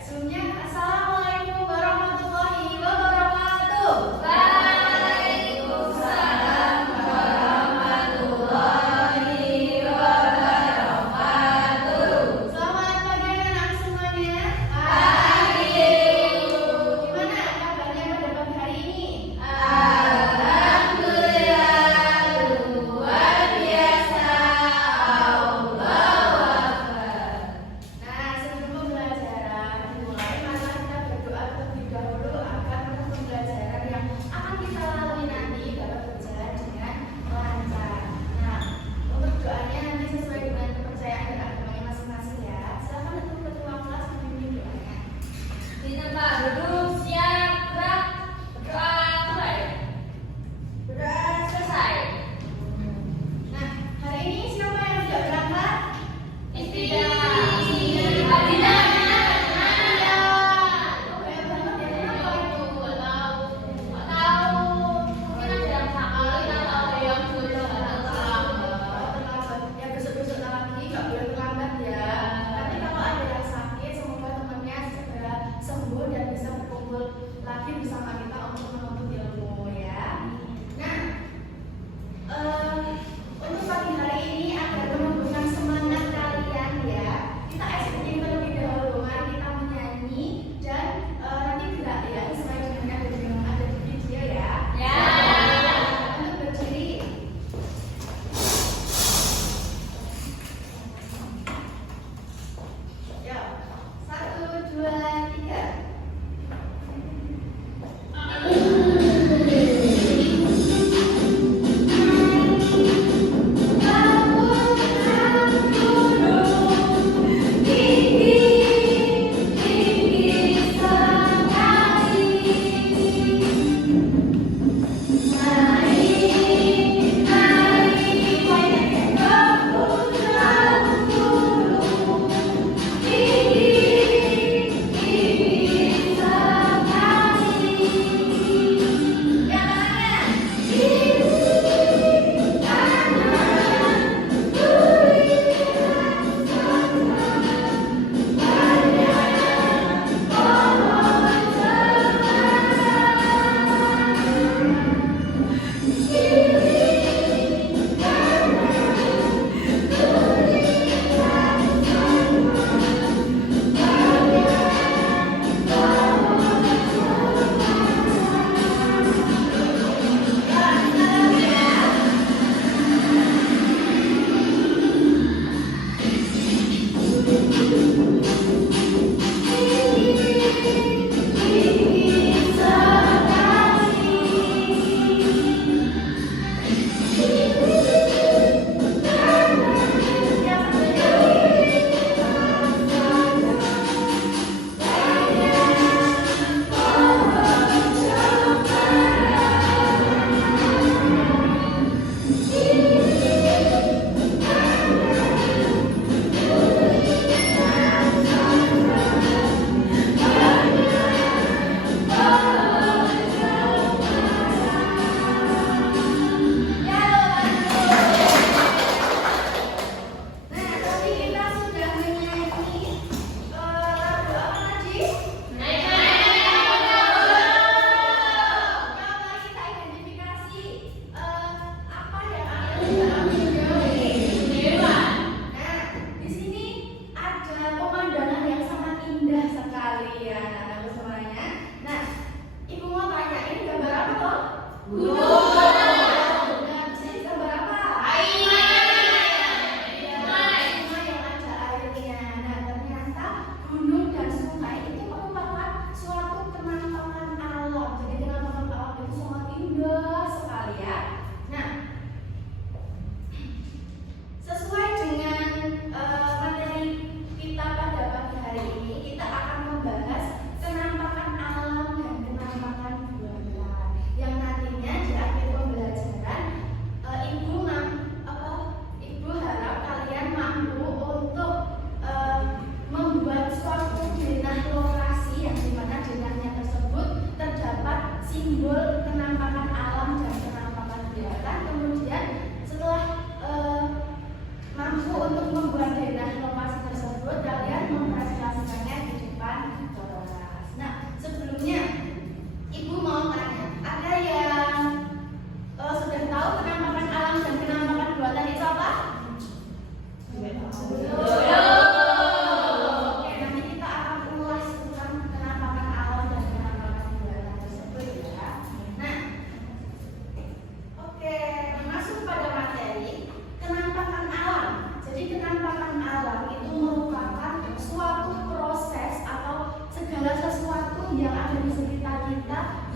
Sebelumnya, Assalamualaikum warahmatullahi wabarakatuh. Waalaikumsalam warahmatullahi wabarakatuh. Selamat pagi anak-anak semuanya. Pagi. Gimana kabarnya pada pagi hari ini? Alhamdulillah, luar biasa. Allahu Akbar. Nah, sebelum pembelajaran dimulai, mari kita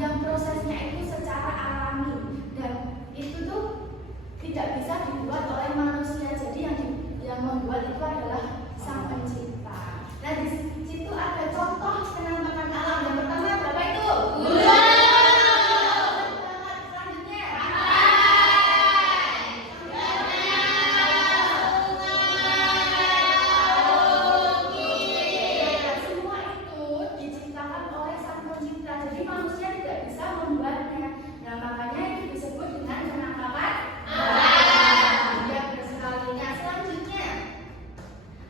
yang prosesnya itu secara alami dan itu tuh tidak bisa dibuat oleh manusia. Jadi yang membuat itu adalah Sang Pencipta. Nah di situ ada contoh penampakan alam. Yang pertama apa itu? Gunung. Selanjutnya semua itu diciptakan oleh Sang Pencipta. Jadi manusia tidak bisa membuatnya. Nah makanya itu disebut dengan penampakan alam. Ya bersekali. Nah selanjutnya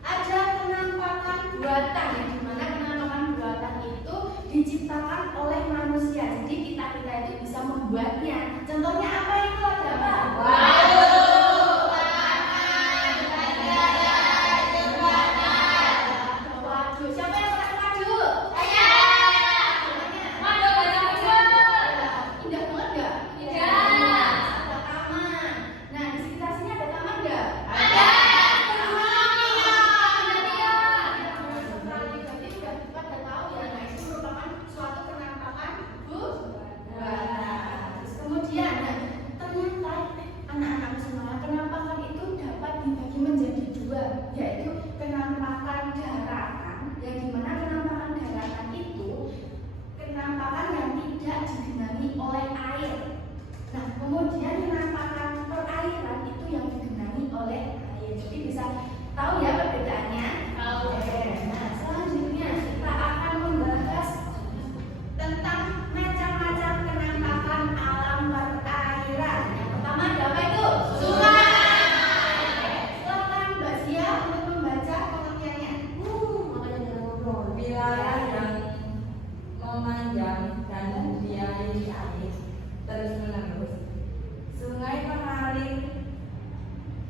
ada penampakan buatan, yang dimana penampakan buatan itu diciptakan oleh manusia. Jadi kita itu bisa membuatnya. Contohnya apa itu? Ada apa? Waduh, siapa yang pernah waduh? Saya. Waduh, banyak kecil. Indah banget nggak? Indah. Ada taman. Nah di sekitar sini ada taman nggak? Ada. Pada tahu ya, nah itu merupakan suatu penampakan buatan. Kemudian, ternyata anak-anak semua penampakan itu dapat dibagi menjadi dua, yaitu penampakan daratan, yang dimana penampakan daratan itu penampakan yang tidak digenangi oleh air. Nah, kemudian penampakan perairan itu yang digenangi oleh air. Jadi bisa tahu ya perbedaannya? Tahu. Nah, selanjutnya kita akan membahas tentang macam-macam penampakan alam perairan. Yang pertama ada apa itu? Sungai. Silakan Mbak Sia untuk membaca pengertiannya. Makanya jangan ngobrol. Wilayah yang memanjang dan membiayai air terus menerus. Sungai mengalir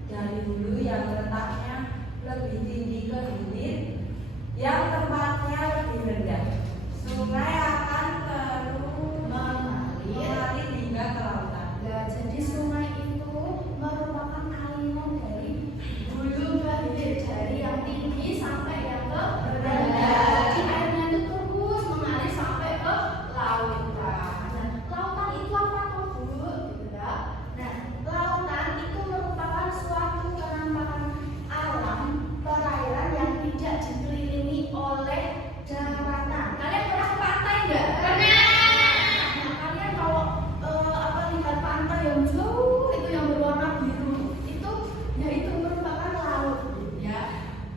dari hulu yang letaknya lebih tinggi ke hilir yang tempatnya lebih rendah. Sungai akan terus mengalir hingga ke lautan. Nah, jadi sungai itu merupakan aliran dari hulu ke hilir, dari yang tinggi sampai yang ke rendah. Jadi airnya itu terus mengalir sampai ke lautan. Nah, lautan itu apa tuh Bu? Gitu ya. Nah, lautan itu merupakan suatu penampakan alam perairan yang tidak dikelilingi oleh daratan. Kalian pernah ke pantai nggak? Pernah. Nah, kalian kalau lihat pantai yang jauh itu yang berwarna biru itu, ya itu merupakan laut, ya.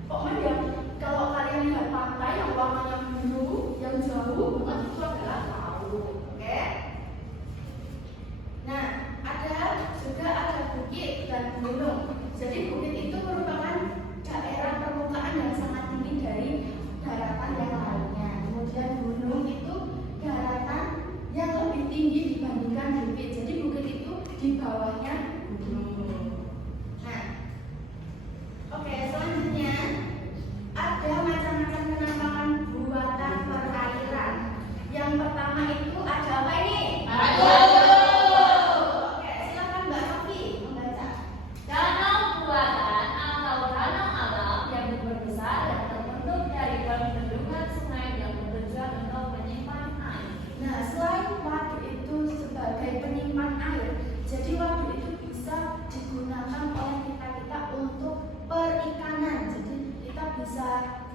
Pokoknya kalau kalian lihat pantai yang warnanya biru yang jauh banget itu adalah laut, oke? Nah, ada bukit dan gunung. Jadi bukit itu merupakan daerah permukaan yang sangat tinggi dari daratan yang lainnya. Kemudian gunung itu daratan yang lebih tinggi dibandingkan bukit. Jadi bukit itu di bawahnya gunung. Nah, oke, selanjutnya ada macam-macam penampakan buatan perairan. Yang pertama itu ada apa ini? Oke, silakan Mbak Novi membaca. Danau buatan atau danau alam yang berbesar dan terbentuk dari bendungan sungai yang bertujuan untuk menyimpan air. Nah, selain waduk itu sebagai penyimpan air, jadi waduk itu bisa digunakan oleh kita untuk perikanan. Jadi kita bisa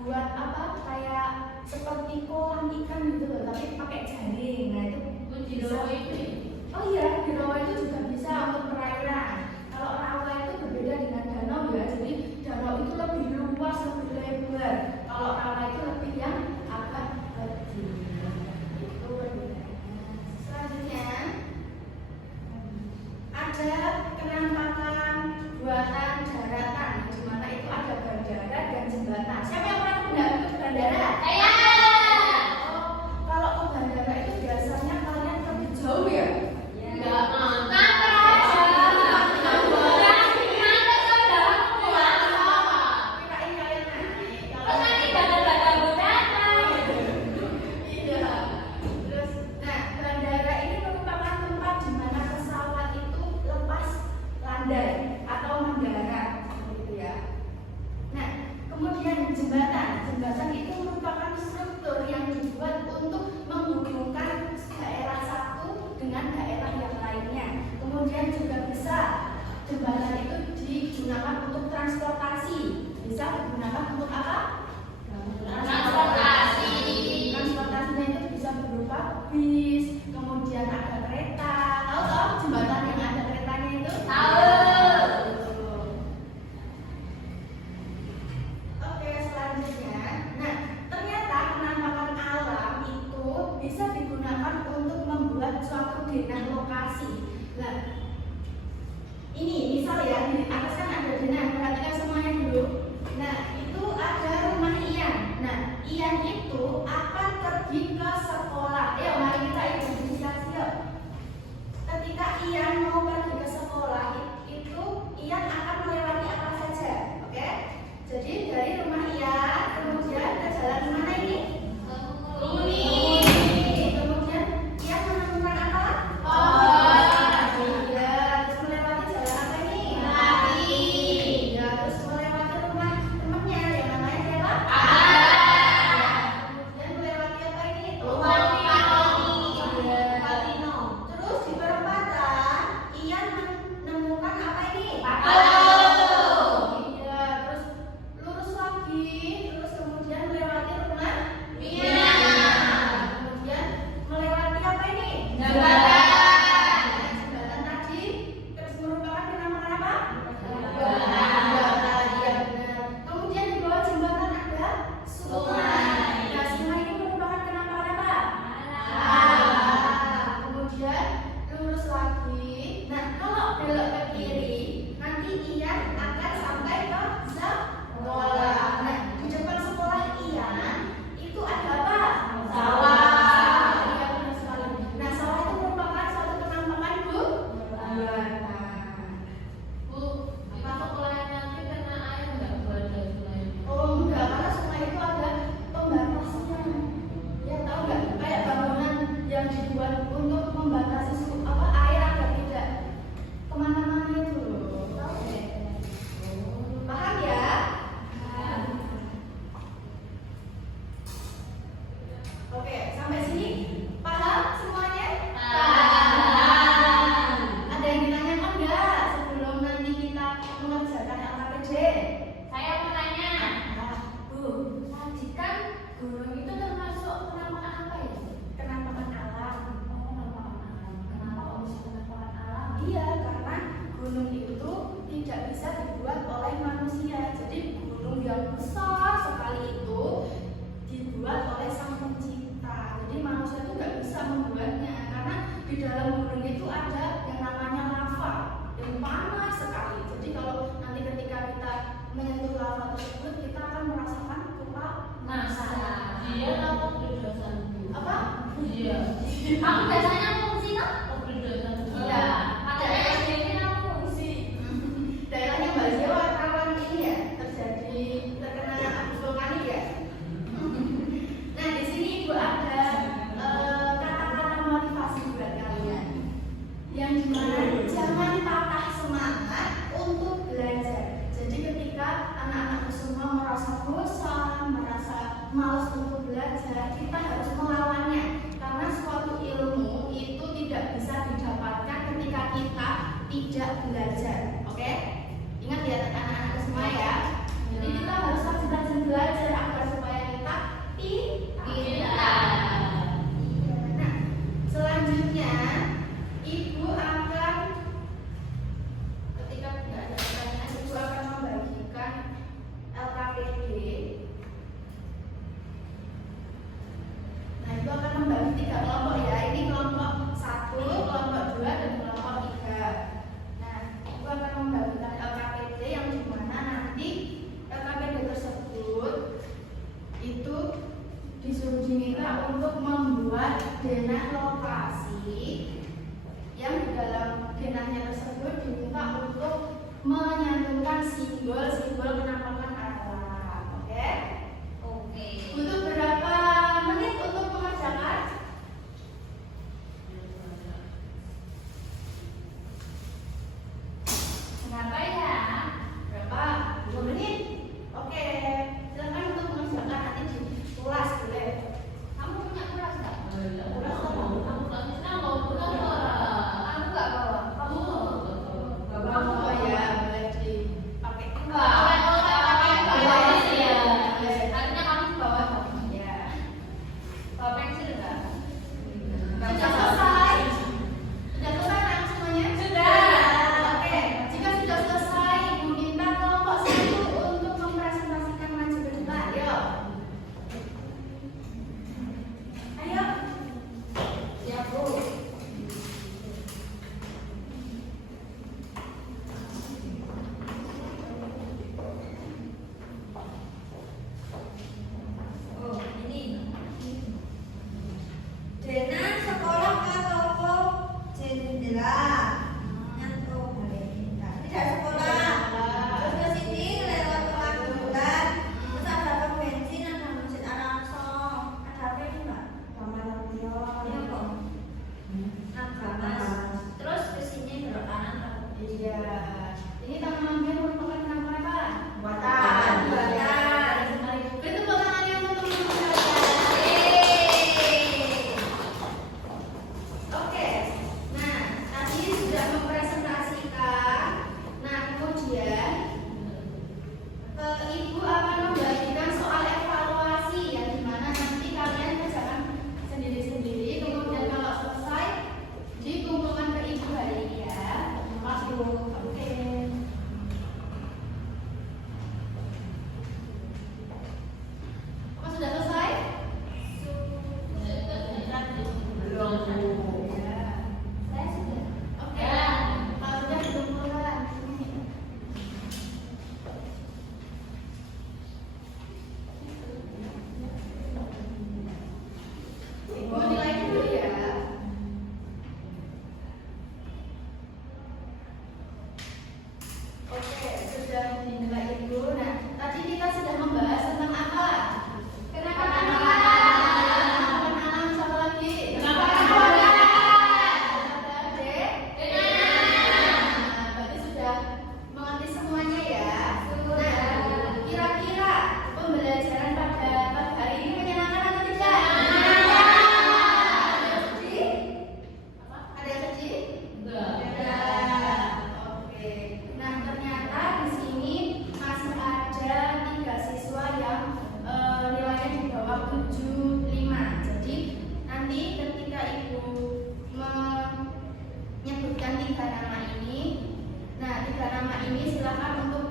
buat apa? Kayak seperti kolam ikan gitu loh, tapi pakai jaring. Nah, itu Kunci bisa. rawa itu. Oh iya, di rawa itu juga bisa untuk perairan. Kalau rawa itu berbeda dengan danau ya, jadi danau itu lebih luas, lebih lebar. Kalau rawa itu lebih yang agak kecil. Itu perbedaannya. Selanjutnya ada penampakan buatan daratan, di mana itu ada bandara dan jembatan. Siapa yang pernah ke bandara? Saya. Oh, kalau ke bandara itu biasanya kalian pergi jauh ya? Enggak mantap. Kirain kalian naik. Terus nanti bandar-bandar budaya. Iya. Terus, nah bandara ini merupakan tempat di mana pesawat itu lepas landai atau mendarat, seperti itu ya. Nah, kemudian jembatan itu merupakan struktur yang dibuat untuk menghubungkan daerah digunakan untuk apa? Transportasi. Transportasinya itu bisa berupa bis, kemudian ada kereta. Tahu toh jembatan yang ada keretanya itu? Tahu. Oke, selanjutnya. Nah, ternyata penampakan alam itu bisa digunakan untuk membuat suatu denah lokasi. Nah, ini misal ya, di atas kan ada denah, perhatikan semuanya dulu. Nah, itu ada rumah Ian. Nah, Ian itu akan pergi ke sekolah. Ayo, mari kita identifikasi yuk. Ketika Ian mau pergi ke sekolah, itu Ian akan melewati apa saja, oke? Jadi dari rumah Ian, kemudian ke jalan mana ini? Kemudian Ian menemukan apa? Iya, terus melewati jalan apa ini? Iya, terus melewati rumah temannya yang namanya siapa? Kemudian melewati apa ini? Iya. Terus di perempatan Ian menemukan apa ini? Iya, terus lurus lagi, terus kemudian melewati rumah kemudian melewati apa ini? Jembatan tadi, terus merupakan dinamakan apa? Jembatan, iya benar. Kemudian di bawah jembatan ada sungai. Nah, sungai ini merupakan dinamakan apa? Kemudian lurus lagi. Nah, kalau belok ke kiri, nanti Ian akan sampai ke sekolah. Nah, di depan sekolah Ian itu ada apa? Sawah. Iya, benar sekali. Nah, sawah itu merupakan suatu penampakan buatan. Oh enggak, karena sungai itu ada pembatasnya. Ya tahu nggak? Kayak bangunan yang dibuat untuk membatasi air agar tidak kemana-mana itu loh. Tahu nggak? Paham ya? Oke, sampai sini paham semuanya? Ada yang ditanyakan nggak sebelum nanti kita mengerjakan LKPD? Saya mau tanya, Bu, tadi kan gunung itu termasuk penampakan apa ya? penampakan alam. Penampakan alam. Kenapa kok bisa penampakan alam? Iya, karena gunung itu tidak bisa dibuat oleh manusia. Jadi gunung yang besar sekali itu dibuat oleh Sang Pencipta. Jadi manusia itu nggak bisa membuatnya karena di dalam gunung itu ada yang namanya lava yang panas sekali. Jadi kalau nanti ketika kita menyentuh lava tersebut, kita akan merasakan kepanasan. Dia apa berdosan? Apa? Iya. Aku biasanya fungsi tak? Iya. Katanya SD ini aku fungsi. Daerahnya Mbak Zia rawan ini ya terjadi terkena abu vulkanik ya. Nah, di sini Ibu ada kata-kata motivasi buat kalian yang dimana jangan patah semangat untuk belajar. Jadi ketika anak-anak semua merasa bosan, merasa malas untuk belajar, kita harus melawannya karena suatu ilmu itu tidak bisa didapatkan ketika kita tidak belajar. Oke? Ingat ya anak-anak semua ya. Jadi kita harus rajin belajar agar supaya kita pintar. Nah, selanjutnya Ibu akan ketika tidak ada pertanyaan, Ibu akan membagikan LKPD. Nah, Ibu akan membagi 3 kelompok ya. Ini kelompok 1, kelompok 2, dan kelompok 3. Nah, Ibu akan membagikan LKPD yang dimana nanti LKPD tersebut itu disuruh diminta untuk membuat denah lokasi yang di dalam denahnya tersebut diminta untuk menyantumkan simbol-simbol penampakan alam. Oke? Oke. Butuh berapa menit untuk mengerjakan? Kenapa ya? Berapa? 2 menit? Oke, silakan untuk mengerjakan nanti di kelas boleh. Kamu punya kelas nggak? Kelas apa? Aku nggak bisa bawa pulang. Aku nggak bawa. Kamu Kamu ya boleh dipakai. Enggak. ini silakan untuk